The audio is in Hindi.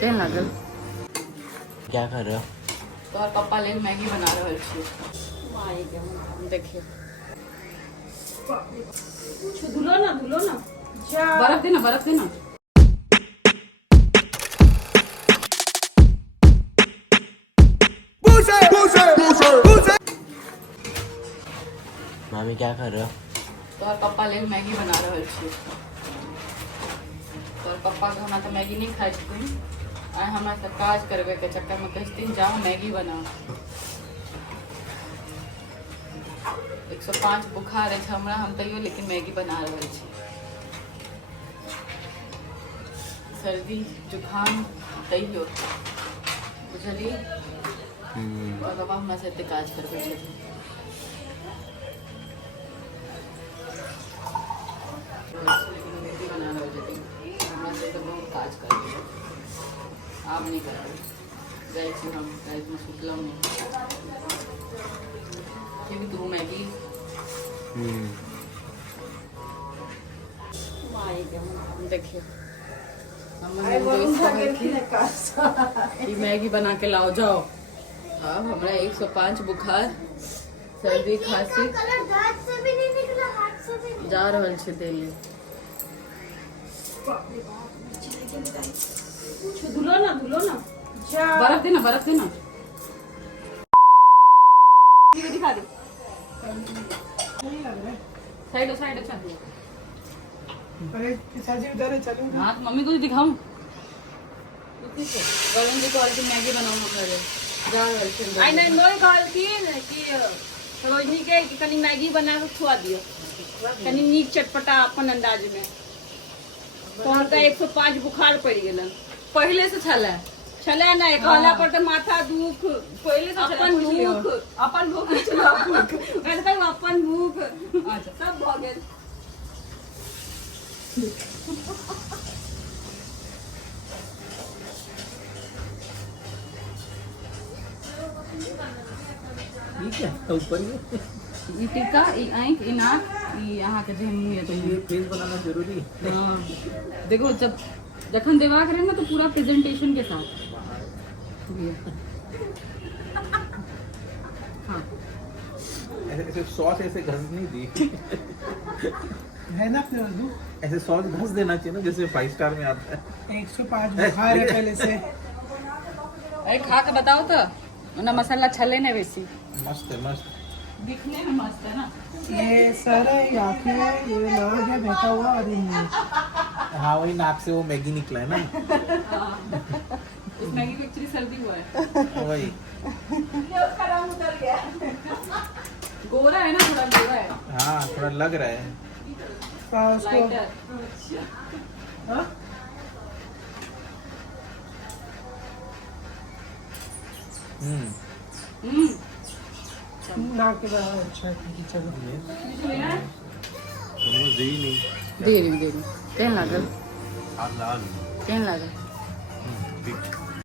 केहन लागल? क्या कर रहे हो? तो और पापा ले मैगी बना रहे छी। देखिए धुलो ना बर्फ देना मामी क्या कर रहे हो? तो और पापा ले मैगी बना रहे छी। तो और पापा के हमरा तो मैगी नहीं खाई छथिन। आइ हमरा से काज करबे के चक्कर में कहथिन जाओ मैगी बनाओ। 105 बुखार है हमरा, हम तैयो लेकिन मैगी बना रहे छी। सर्दी जुकाम तैयो बुझली। और बाबा हमरा से काज करबे छथिन। मैगी बना रहे छथिन हमरा से तो बहुत काज करबे। आप नहीं करबे। गए छी हम रात में सुतलहुँ नहीं। भी तू मैगी देखिए मैगी बना के लाओ जाओ। अब हमरा 105 बुखार सर्दी खांसी जा रहल छै दिल्ली। धुलो ना बर्फ देना दिखा दे। साइड अच्छा। अरे पिताजी उधर है, चलेंगे। हाँ तो मम्मी को दिखाऊं। गगन जी को और मैगी बनाऊंगा घरे जा रहल छै। आई नहीं मोर कहलखिन कि रोहिणी के कि कनी मैगी बना के खुआ दियो, कनी नीक चटपटा अपन अंदाज में। तो हुनका 105 बुखार पड़ गेलन। पहले से छले ना कहला पर तो माथा दुख पहले से अपन भूख अपन भूख अच्छा सब भ गेल। ऊपर ई टीका ई आँख ई नाक ई अहाँ के जेहन मुँह है ये फेस बनाना जरूरी है। हाँ देखो जखन देबाक रहे ना तो पूरा प्रेजेंटेशन के साथ। हाँ ऐसे सॉस ऐसे घस नहीं दी है ना अपने रद्दू? ऐसे सॉस घस देना चाहिए ना, जैसे 5 स्टार में आता है। 105 बुखार है पहले से। अरे खा के बताओ तो ना मसाला छले नहीं वैसी। मस्त है मस्त। दिखने में मस्त है ना। ये सर है, ये आँखें है, ये नाक है बैठा हुआ और ये मुँह। हाँ वही नाक से वो मैगी निकला है ना। इस मैगी को एक्चुअली सर्दी हुआ है। वही गोरा है ना, थोड़ा गोरा है। हाँ थोड़ा लग रहा है। उसको लाइटर हाँ? नाक के बराबर। अच्छा चलो दे ही नहीं। दे रही केहन लागल? लाल केहन लागल? ठीक।